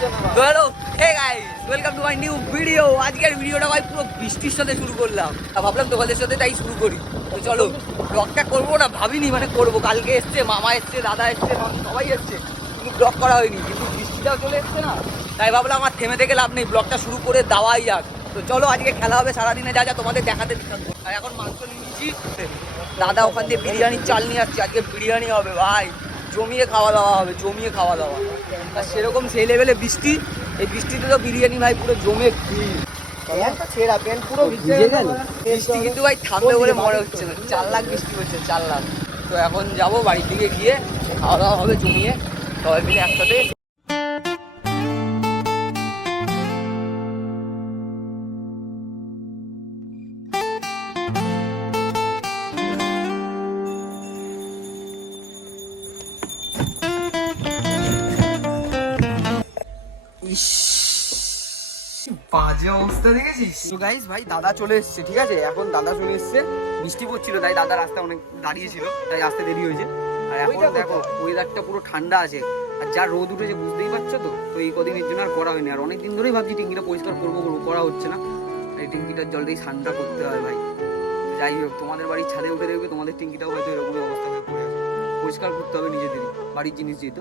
Hello hey guys welcome to my new video আজকের ভিডিওটা ভাই পুরো বৃষ্টির সাথে শুরু করলাম। আর ভাবলাম তোমাদের সাথে তাই শুরু করি। তো চলো ব্লগটা করব না, ভাবিনি মানে করব। কালকে এসছে, মামা এসছে, দাদা এসছে সবাই এসছে। কিন্তু ব্লগ করা হয়নি, কিন্তু বৃষ্টিটাও চলে এসছে না। তাই ভাবলাম আমার থেমে থেকে লাভ নেই ব্লগটা শুরু করে দেওয়াই যাক। তো চলো, আজকে খেলা হবে, সারাদিনে যা যা তোমাদের দেখাতে আর এখন মাংস নিয়ে নিচ্ছি। দাদা ওখান দিয়ে বিরিয়ানির চাল নিয়ে আসছি, আজকে বিরিয়ানি হবে, ভাই। জমিয়ে খাওয়া দাওয়া হবে জমিয়ে খাওয়া দাওয়া। আর সেরকম সেই লেভেলে বৃষ্টি এই বৃষ্টিতে তো বিরিয়ানি ভাই পুরো জমে ক্ষীর ছেঁড়া প্যান্ট পুরো ভিজে ভিজে গেল? বৃষ্টি কিন্তু ভাই থামবে বলে মনে হচ্ছে না। চার লাখ বৃষ্টি হচ্ছে চার লাখ। তো এখন যাব বাড়ির দিকে গিয়ে খাওয়া দাওয়া হবে জমিয়ে। সবাই মিলে একসাথে ইস বাজে অবস্থা দেখেছিস? তো গাইস ভাই দাদা চলে এসেছে ঠিক আছে? এখন দাদা চলে এসেছে। বৃষ্টি পড়ছিল তাই দাদা রাস্তা অনেক দাঁড়িয়ে ছিল তাই আসতে দেরি হয়েছে। আর এখন দেখো ওয়েদারটা পুরো ঠান্ডা আছে। আর যা রোদ উঠেছে বুঝতেই পারছ তো? তো এই কদিন এর জন্য আর করা হয়নি। আর অনেকদিন ধরেই ভাবছি টিঙ্কিটা পরিষ্কার করব করব করা হচ্ছে না। এই টিঙ্কিটার জলটাই ঠান্ডা করতে হয় ভাই। যাই হোক তোমাদের বাড়ির ছাদে উঠে দেখবে তোমাদের টিঙ্কিটাও হয়তো এরকমই অবস্থা হয়ে পড়ে পরিষ্কার করতে হবে নিজেদেরই বাড়ির জিনিস যেহেতু।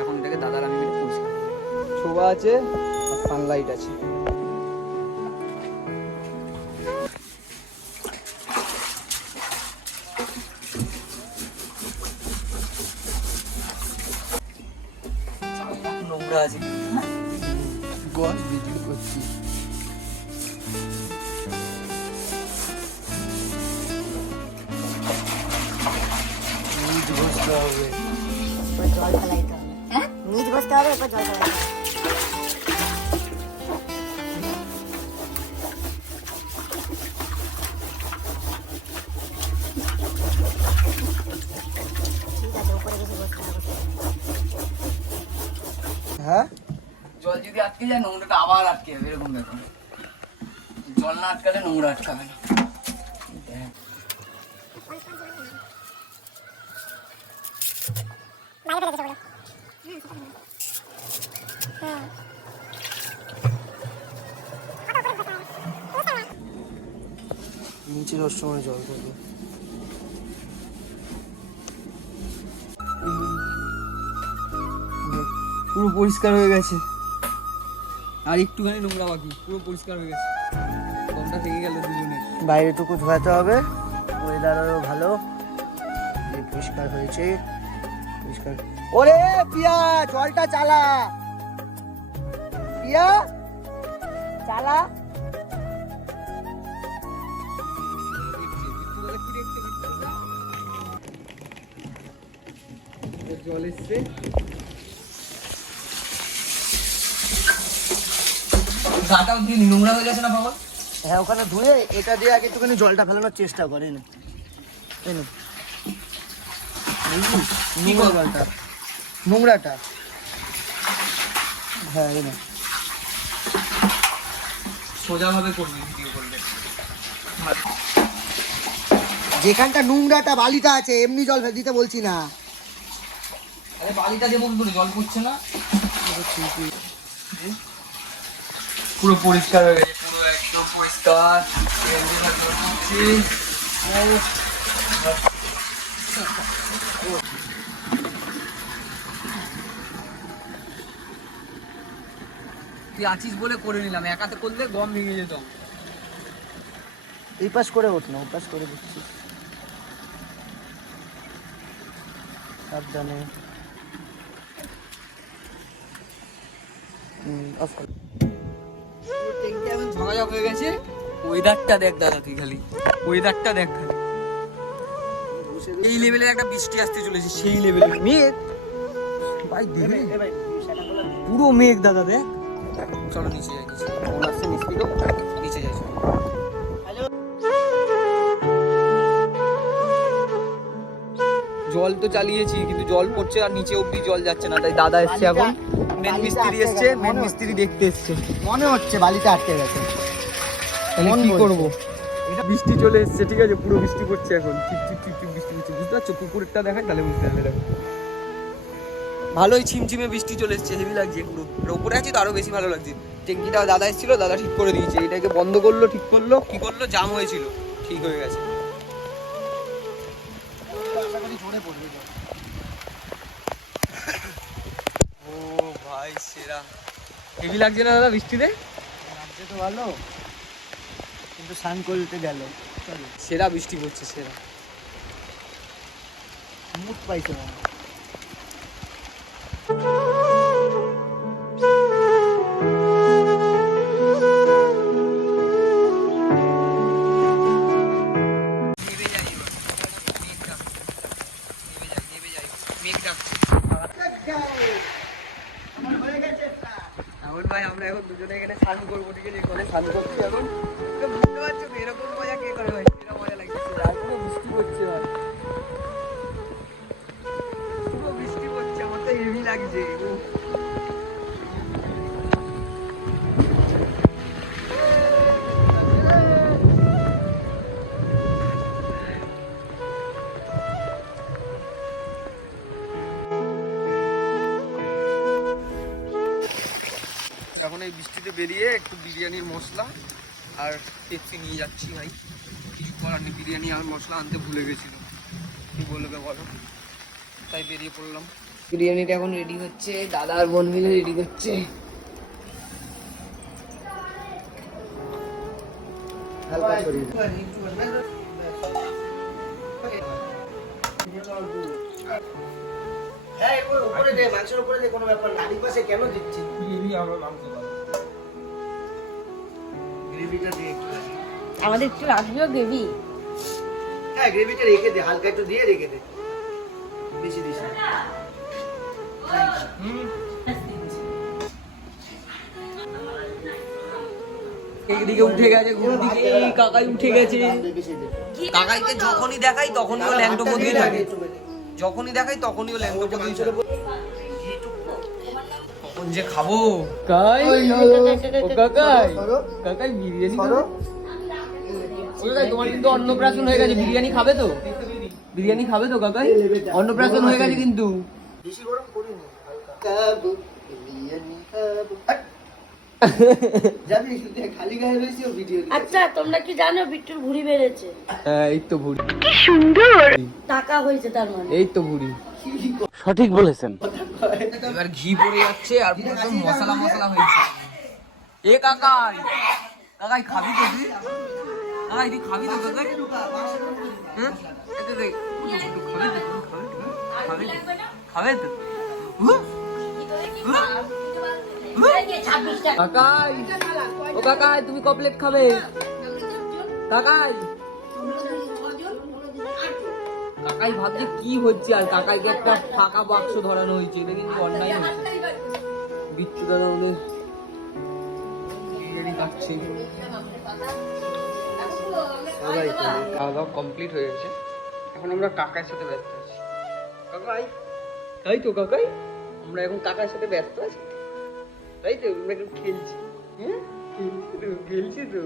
এখন এটাকে দাদার আমি পরিষ্কার। শোভা আছে আর সানলাইট আছে। নোংরা আছে। গজ বিক্রি করছি। নিজ বসতে হবে জল ফেলাইতে হবে হ্যাঁ? নিচ বসতে হবে উপর জল ফেলাইতে হবে হ্যাঁ? জল যদি আটকে যায় নোংরাটা আবার আটকে যাবে এরকম দেখো জল না আটকালে নোংরা আটকাবে না। নিচে ওর সময় জল থাকে। পুরো পরিষ্কার হয়ে গেছে। আর একটুখানি নোংরা বাকি পুরো পরিষ্কার হয়ে গেছে। কমটা থেকে গেল দুজনে বাইরেটুকু ধোয়াতে হবে ওয়েদারও ভালো। পরিষ্কার হয়েছে পরিষ্কার। ওরে পিয়া জলটা চালা। পিয়া চালা। জল এসছে। গাটাও দিয়ে নোংরা হয়ে গেছে না বাবা? হ্যাঁ ওখানে ধুয়ে এটা দিয়ে আগে একটুখানি জলটা ফেলানোর চেষ্টা করে না? কি নোংরা জলটা। নোংরাটা। হ্যাঁ এই নে। সোজাভাবে করবি ভিডিও করলে যেখানটা নোংরাটা বালিটা আছে এমনি জল ফেলে দিতে বলছি না। আরে বালিটা দেবো কি করে জল পড়ছে না? পুরো পরিষ্কার হয়ে গেছে পুরো একদম পরিষ্কার। তুই আছিস বলে করে নিলাম একাতে করলে গম ভেঙে যেত। এই পাশ করে ওঠ না ও পাশ করে দিচ্ছি। সাবধানে। হুম, হয়ে গেছে। ওয়েদারটা দেখ দাদা তুই খালি। ওয়েদারটা দেখ খালি। এই লেভেলের একটা বৃষ্টি আসতে চলেছে সেই লেভেলের মেঘ। ভাই পুরো মেঘ দাদা দেখ। চলো নিচে যাই নিচে নিচ যাই জল তো চালিয়েছি কিন্তু জল পড়ছে আর নিচে অব্দি জল যাচ্ছে না। তাই দাদা এসছে এখন। মেন মিস্ত্রি এসছে মেন মিস্ত্রি দেখতে এসছে। মনে হচ্ছে বালিটা আটকে গেছে। তাহলে কি। করব? এটা বৃষ্টি চলে এসেছে ঠিক আছে পুরো বৃষ্টি পড়ছে এখন। টিপ টিপ টিপ টিপ বৃষ্টি পড়ছে। বুঝতে পারছ? পুকুরটা দেখায় তাহলে বুঝতে পারবে দেখো। ভালোই ছিমছিমে বৃষ্টি চলে এসছে হেভি লাগছে পুরো। আর ওপরে আছি তো আরও বেশি ভালো লাগছে। ট্যাঙ্কিটা দাদা এসেছিল দাদা ঠিক করে দিয়েছে। এটাকে বন্ধ করল ঠিক করল। কি করল? জাম হয়েছিল। ঠিক হয়ে গেছে। ও ভাই সেরা। হেভি লাগছে না দাদা বৃষ্টিতে? লাগছে তো ভালো। কিন্তু স্নান করতে গেল। চলো। সেরা বৃষ্টি পড়ছে সেরা। মুখ পাইছে লাগছে। এখন এই বৃষ্টিতে বেরিয়ে একটু বিরিয়ানির মশলা আর পেপসি নিয়ে যাচ্ছি ভাই। কিছু করার নেই, বিরিয়ানি আর মশলা আনতে ভুলে গেছিলাম। কি বলবে বলো? তাই বেরিয়ে পড়লাম। বিরিয়ানিটা এখন রেডি হচ্ছে দাদা আর বোন মিলে রেডি করছে। হ্যাঁ আমাদের একটু রাখবেও গ্রেভি হ্যাঁ গ্রেভিটা রেখে দে হালকা একটু দিয়ে রেখে দে। বেশি দিস। এইদিকে উঠে গেছে ঘুম এই কাকাই উঠে গেছে। কাকাইকে যখনই দেখাই তখনই ও ল্যাংটো বদিয়ে থাকে। যখনই দেখাই তখনই ও ল্যাংটো বদিয়ে থাকে। কখন যে খাব? কাই ও কাকাই কাকাই বিরিয়ানি। কাকাই তোমার কিন্তু অন্নপ্রাশন হয়ে গেছে বিরিয়ানি খাবে তো? বিরিয়ানি খাবে তো কাকাই? অন্নপ্রাশন হয়ে গেছে কিন্তু। বেশি গরম করিনি। হালকা খাব বিরিয়ানি যাবি খালি গায়ে রয়েছি ভিডিও আচ্ছা তোমরা কি জানো বিট্টুর ভুড়ি বেড়েছে? হ্যাঁ এই তো ভুড়ি টাকা হয়েছে তার মানে। এই তো ভুড়ি এবার ঘি পড়ে যাচ্ছে আর পুরো মশলা মশলা হয়েছে। এ কাকাই কাকাই খাবি তো তুই? কাকাই তুই খাবি তো কাকাই তো খাবি তো তুই? খাবি তো? কাকাই ও কাকাই তুমি ক প্লেট খাবে। কাকাই। কাকাই ভাবছে কি হচ্ছে আর কাকাইকে একটা ফাঁকা বাক্স ধরানো হয়েছে। এটা কিন্তু অন্যায় হচ্ছে বিচ্ছু কাটছে। খাওয়া দাওয়া কমপ্লিট হয়ে গেছে। এখন আমরা কাকার সাথে ব্যস্ত আছি। কাকাই। তাই তো কাকাই? আমরা এখন কাকার সাথে ব্যস্ত আছি। তাই তো, আমরা এখন খেলছি। হ্যাঁ খেলছি তো খেলছি তো।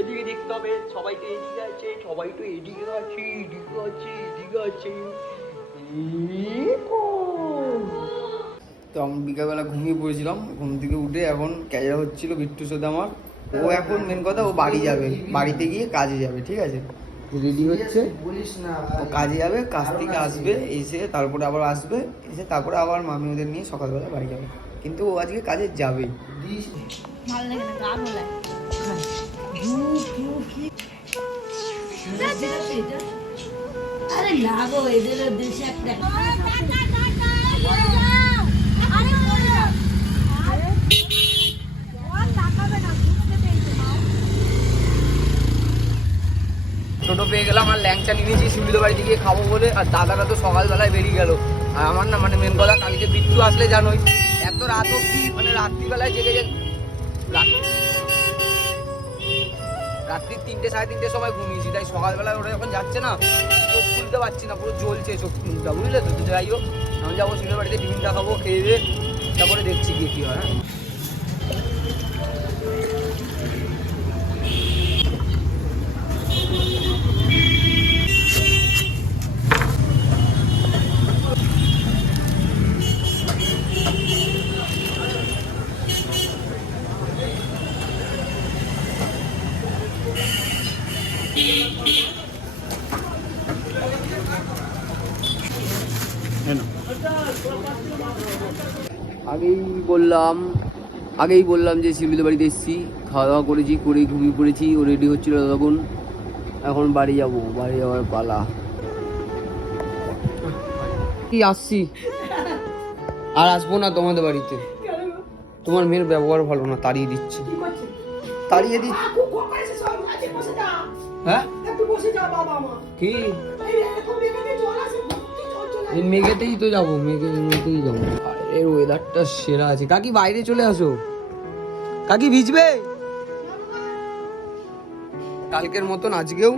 এদিকে দেখতে হবে সবাই তো এদিকে আছে, সবাই তো এদিকে আছে এদিকে আছে এদিকে আছে। তো আমি বিকালবেলা ঘুমিয়ে পড়েছিলাম, ঘুম থেকে উঠে এখন ক্যাজা হচ্ছিল বিট্টুর সাথে আমার ও এখন মেন কথা, ও বাড়ি যাবে, বাড়িতে গিয়ে কাজে যাবে, ঠিক আছে? রেডি হচ্ছে। ও কাজে যাবে কাজ থেকে আসবে এসে তারপরে আবার আসবে এসে তারপরে আবার মামি ওদের নিয়ে সকালবেলা বাড়ি যাবে। কিন্তু ও আজকে কাজে যাবেই লাগে ভোলায় আরে না গো এদের দেশে একটা পেয়ে গেলাম, আর ল্যাংচা নিয়ে নিয়েছি শিউলিদের বাড়িতে গিয়ে খাব বলে। আর দাদারা তো সকালবেলায় বেরিয়ে গেল। আর আমার না মানে মেন কথা, কালকে বিচ্ছু আসলে জানোই, এত রাত অব্দি মানে রাত্রিবেলায় জেগে যে রাত- রাত্রি তিনটে, সাড়ে তিনটের সময় ঘুমিয়েছি। তাই সকালবেলায় ওরা যখন যাচ্ছে না, চোখ খুলতে পারছি না, পুরো জ্বলছে চোখ মুখটা, বুঝলে তো? যাই হোক আমি যাব শিউলিদের বাড়িতে ডিমটা খাব খেয়ে দিয়ে, তারপরে দেখছি গিয়ে কী হয় হ্যাঁ। আগেই বললাম আগেই বললাম যে শিল্পীদের বাড়িতে এসেছি খাওয়া দাওয়া করেছি করে ঘুমিয়ে পড়েছি, ও রেডি হচ্ছিল তখন এখন বাড়ি যাব, বাড়ি যাওয়ার পালা। কি, আসছি? আর আসব না তোমাদের বাড়িতে। তোমার মেয়ের ব্যবহার ভালো না, তাড়িয়ে দিচ্ছে। তাড়িয়ে দিচ্ছে। হ্যাঁ? কি? এই মেঘেতেই তো যাব মেঘের মধ্যেই যাব। এর ওয়েদারটা সেরা আছে। কাকি বাইরে চলে আসো। কাকি ভিজবে? কালকের মতন আজকেও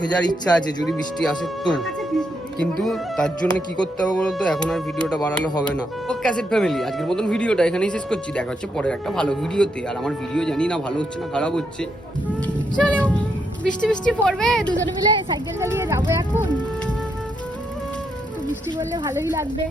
ভেজার ইচ্ছা আছে যদি বৃষ্টি আসে তো। কিন্তু তার জন্য কি করতে হবে বলতো? এখন আর ভিডিওটা বাড়ালে হবে না। ও ক্যাসেট ফ্যামিলি আজকের মতন ভিডিওটা এখানেই শেষ করছি। দেখা হচ্ছে পরের একটা ভালো ভিডিওতে। আর আমার ভিডিও জানি না ভালো হচ্ছে না খারাপ হচ্ছে। চলো। বৃষ্টি বৃষ্টি পড়বে দুজনে মিলে সাইকেল চালিয়ে যাব এখন। বৃষ্টি পড়লে ভালোই লাগবে।